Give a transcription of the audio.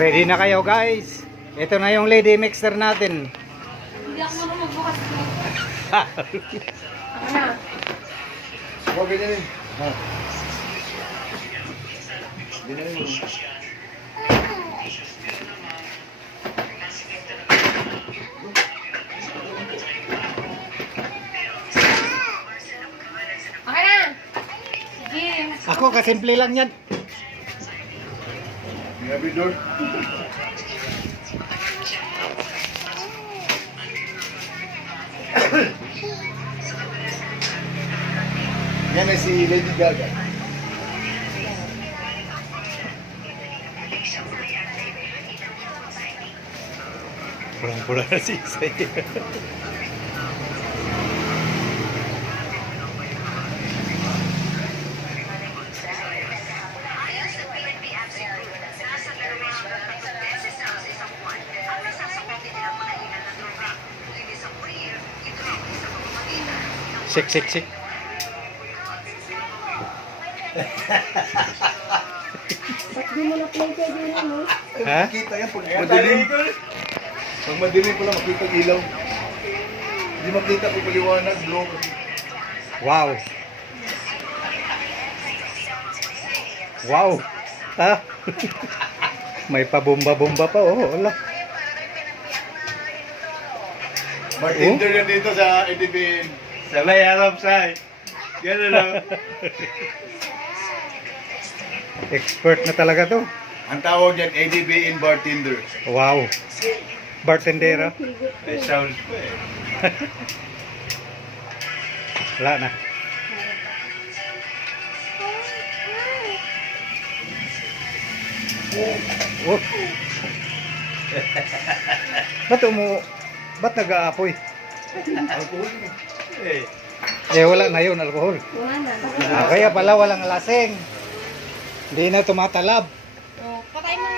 Ready na kayo guys. Ito na yung lady mixer natin. Hindi ako marunong magbukas ito. Ano na? Huwag ganyan eh. Ha? Ganyan mo. Okay na! Sige. Ako kasimple lang yan. Grabe door. Yan ay si Lady Gaga. Purang-pura na si Isay. Sik, sik, sik. Ba't di mo na-play kayo din ano? Ha? Makita yan pag madilim. Pag madilim pala makita ang ilaw. Hindi makita pag maliwanag, blow. Wow. Wow. Ha? May pabomba-bomba pa. Oh, wala. Bartender yan dito sa EDBN. Sabay harap say. Gano'n lang. Expert na talaga to. Ang tawag yan, EDBN bartender. Wow. Bartendera. May sounds pa eh. Wala na. Oh. Ba't nag-aapoy? Eh, Eh wala na yun, alcohol. Wala na. Kaya pala walang laseng. Hindi na tumatalab. Oh, patay mo